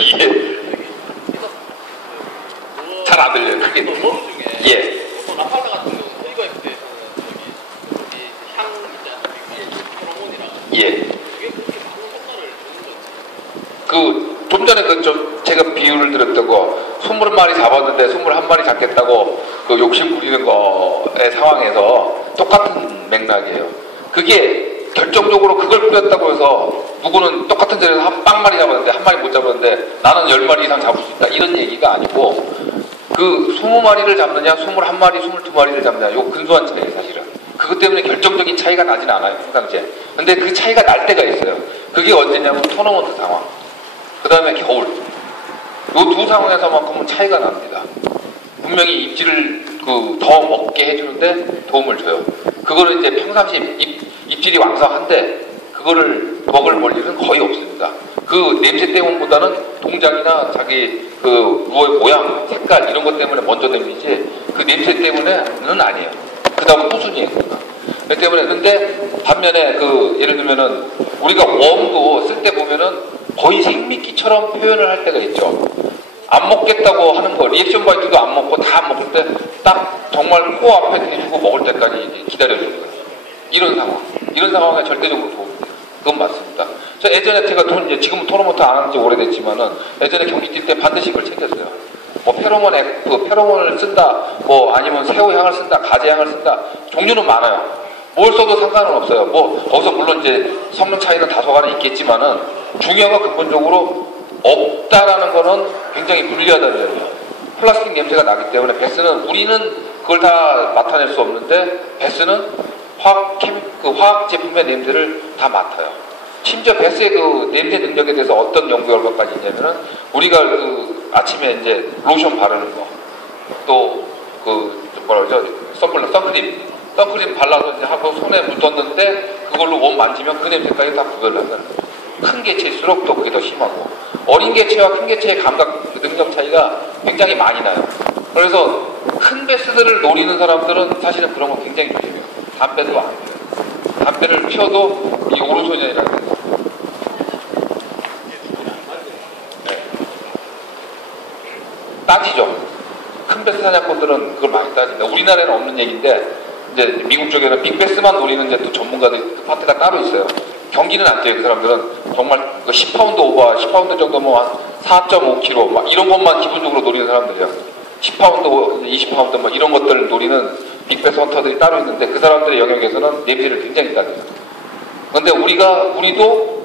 이게 잘 안 들려요. 크게. 예. 나팔라 같은 경우 이거 이제 저기 향 있잖아요. 페로몬이랑. 예. 그게 그렇게 많은 효과를 주는 거지. 그 좀 전에 그 좀 제가 비유를 드렸던 거 20마리 잡았는데 21마리 잡겠다고 그 욕심 부리는 거의 상황에서 똑같은 맥락이에요. 그게 결정적으로 그걸 뿌렸다고 해서 누구는 똑같은 자리에서 한 빵마리 잡았는데 한 마리 못 잡았는데 나는 10마리 이상 잡을 수 있다 이런 얘기가 아니고 그 20마리를 잡느냐 21마리 22마리를 잡느냐 요 근소한 차이예요 사실은. 그것 때문에 결정적인 차이가 나진 않아요 평상시에. 근데 그 차이가 날 때가 있어요. 그게 언제냐면 토너먼트 상황 그 다음에 겨울 요 두 상황에서만큼은 차이가 납니다. 분명히 입질을 더 먹게 해주는데 도움을 줘요. 그거는 이제 평상시 입질이 왕성한데 그거를 먹을 원리는 거의 없습니다. 그 냄새 때문보다는 동작이나 자기 그 루어의 모양, 색깔 이런 것 때문에 먼저 댐이지 그 냄새 때문에는 아니에요. 그 다음은 꾸준히 그러니까. 그렇기 때문에 근데 반면에 그 예를 들면은 우리가 웜도 쓸 때 보면은 거의 생미끼처럼 표현을 할 때가 있죠. 안 먹겠다고 하는 거, 리액션 바이트도 안 먹고 다 안 먹을 때 딱 정말 코 앞에 대주고 먹을 때까지 기다려주는 거예요. 이런 상황. 이런 상황에 절대적으로 도움이 돼요. 그건 맞습니다. 저 예전에 제가 지금은 토너먼트 안 한 지 오래됐지만은 예전에 경기 뛸 때 반드시 그걸 챙겼어요. 뭐 페로몬을 쓴다, 뭐 아니면 새우향을 쓴다, 가재향을 쓴다. 종류는 많아요. 뭘 써도 상관은 없어요. 뭐 거기서 물론 이제 성능 차이는 다소간에 있겠지만은 중요한 건 근본적으로 없다라는 거는 굉장히 불리하다는 점이에요. 플라스틱 냄새가 나기 때문에 베스는 우리는 그걸 다 맡아낼 수 없는데 베스는 화학 제품의 냄새를 다 맡아요. 심지어 베스의 그 냄새 능력에 대해서 어떤 연구 결과까지 있냐면은 우리가 그 아침에 이제 로션 바르는 거 또 그 뭐라 그러죠? 선크림 발라서 이제 하고 손에 묻었는데 그걸로 몸 만지면 그 냄새까지 다 구별하면 큰 개체일수록 또 그게 더 심하고 어린 개체와 큰 개체의 감각 능력 차이가 굉장히 많이 나요. 그래서 큰 베스들을 노리는 사람들은 사실은 그런 거 굉장히 조심해요. 담배도 안 돼요. 담배를 피워도 이 오른손이라는 게 따지죠. 큰 베스 사냥꾼들은 그걸 많이 따집니다. 우리나라에는 없는 얘기인데 이제 미국 쪽에는 빅베스만 노리는 이제 또 전문가들 그 파트가 따로 있어요. 경기는 안 돼요. 그 사람들은 정말 10파운드 오버, 10파운드 정도 뭐 한 4.5kg 막 이런 것만 기본적으로 노리는 사람들이야. 10파운드, 20파운드 막 이런 것들을 노리는 빅베스 헌터들이 따로 있는데 그 사람들의 영역에서는 냄새를 굉장히 따져요. 그런데 우리도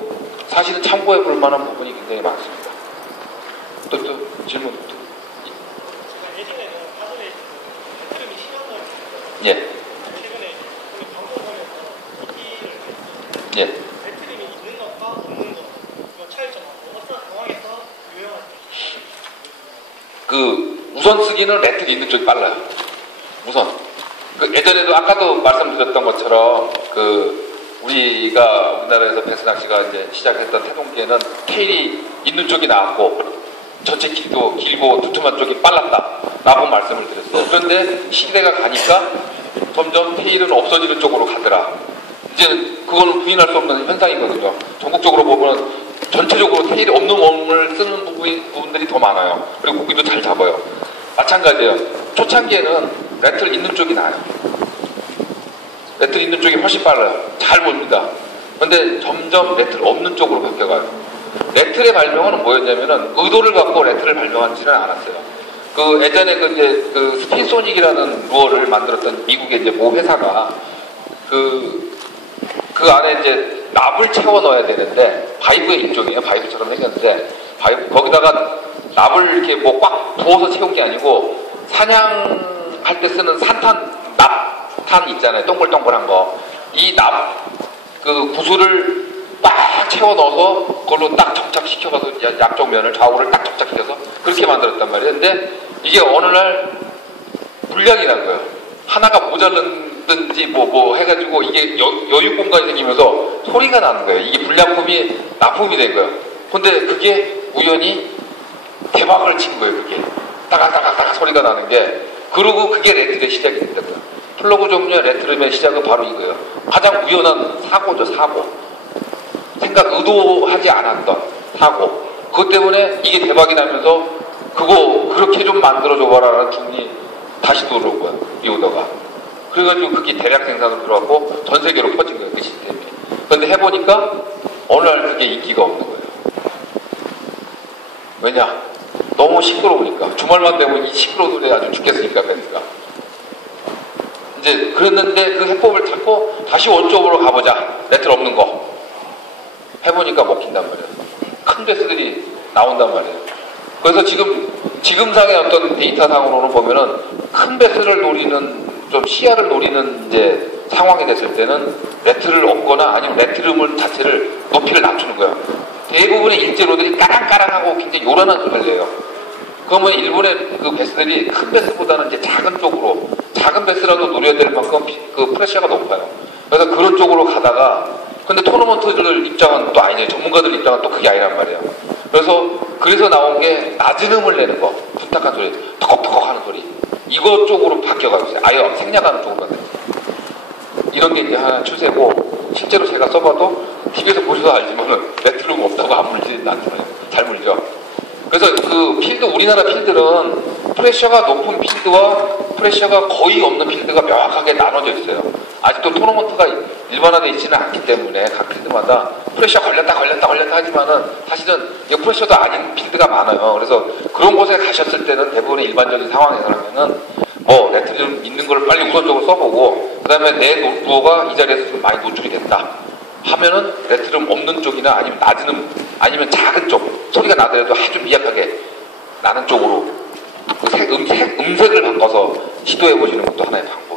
사실은 참고해 볼 만한 부분이 굉장히 많습니다. 또 질문. 예전에는 사전에 배트림이 실험을 예. 최근에 광고 보면서 PP를 예. 배트림이 있는 것과 없는 것 그 차이점하고 어떤 상황에서 유용한지. 그 우선 쓰기는 레틀이 있는 쪽이 빨라요. 우선. 그 예전에도 아까도 말씀드렸던 것처럼 우리가 우리나라에서 베스 낚시가 이제 시작했던 태동기에는 테일이 있는 쪽이 나왔고 전체 길도 길고 두툼한 쪽이 빨랐다라고 말씀을 드렸어요. 그런데 시대가 가니까 점점 테일은 없어지는 쪽으로 가더라. 이제는 그거는 부인할 수 없는 현상이거든요. 전국적으로 보면 전체적으로 테일이 없는 몸을 쓰는 부분들이 더 많아요. 그리고 고기도 잘 잡아요. 마찬가지예요. 초창기에는 레틀 있는 쪽이 나아요. 레틀 있는 쪽이 훨씬 빨라요. 잘 봅니다. 그런데 점점 레틀 없는 쪽으로 바뀌어가요. 레틀의 발명은 뭐였냐면은 의도를 갖고 레틀을 발명하지는 않았어요. 그 예전에 그 스피소닉이라는 루어를 만들었던 미국의 이제 모 회사가 그 안에 이제 납을 채워 넣어야 되는데 바이브의 일종이에요. 바이브처럼 생겼는데 거기다가 납을 이렇게 뭐 꽉 부어서 채운 게 아니고 사냥할 때 쓰는 납탄 있잖아요. 동글동글한 거. 이 그 구슬을 딱 채워 넣어서 그걸로 딱 정착시켜서 양쪽 면을 좌우를 딱 정착시켜서 그렇게 만들었단 말이에요. 근데 이게 어느 날 불량이 난 거예요. 하나가 모자른든지 뭐 해가지고 이게 여유 공간이 생기면서 소리가 나는 거예요. 이게 불량품이 납품이 된 거예요. 근데 그게 우연히 대박을 친 거예요. 그게 따각따각 소리가 나는 게. 그리고 그게 레틀의 시작이 됐던 거예요. 플러그 종류의 레틀의 시작은 바로 이거예요. 가장 우연한 사고죠. 사고. 의도하지 않았던 사고. 그것 때문에 이게 대박이 나면서 그거 그렇게 좀 만들어줘봐라라는 주문이 다시 들어온 거야, 이 오더가. 그래가지고 그게 대량 생산으로 들어왔고 전 세계로 퍼진 거예요, 그 시스템이. 그런데 해보니까 어느 날 그게 인기가 없는 거예요. 왜냐? 너무 시끄러우니까. 주말만 되면 이 시끄러운 노래에 아주 죽겠으니까, 밴드가. 이제 그랬는데 그 해법을 찾고 다시 원점으로 가보자. 레틀 없는 거. 해보니까 먹힌단 말이에요. 큰 베스들이 나온단 말이에요. 그래서 지금상의 어떤 데이터상으로는 보면은 큰 베스를 노리는, 좀 시야를 노리는 이제 상황이 됐을 때는 레트를 없거나 아니면 레트룸을 자체를 높이를 낮추는 거예요. 대부분의 일제로들이 까랑까랑하고 굉장히 요란한 소리를 내요. 그러면 일본의 그 베스들이 큰 베스보다는 이제 작은 쪽으로, 작은 베스라도 노려야 될 만큼 그 프레셔가 높아요. 그래서 그런 쪽으로 가다가, 근데 토너먼트들 입장은 또 아니에요. 전문가들 입장은 또 그게 아니란 말이에요. 그래서 나온 게 낮은 음을 내는 거, 둔탁한 소리, 턱턱턱 하는 소리. 이거 쪽으로 바뀌어가고 있어요. 아예 생략하는 쪽으로 가요. 이런 게 이제 하나 추세고, 실제로 제가 써봐도 TV에서 보셔도 알지만은 레트룸 없다고 안 물지는 않잖아요. 잘 물죠. 그래서 그 필드, 우리나라 필드는 프레셔가 높은 필드와 프레셔가 거의 없는 필드가 명확하게 나눠져 있어요. 아직도 토너먼트가 일반화되어 있지는 않기 때문에 각 필드마다 프레셔 걸렸다 하지만은 사실은 이 프레셔도 아닌 필드가 많아요. 그래서 그런 곳에 가셨을 때는 대부분의 일반적인 상황에서라면은 뭐 레트룸 있는 걸 빨리 우선적으로 써보고, 그 다음에 내 노트가 이 자리에서 좀 많이 노출이 됐다 하면은 레트룸 없는 쪽이나 아니면 낮은 아니면 작은 쪽, 소리가 나더라도 아주 미약하게 나는 쪽으로 그 음색을 바꿔서 시도해 보시는 것도 하나의 방법.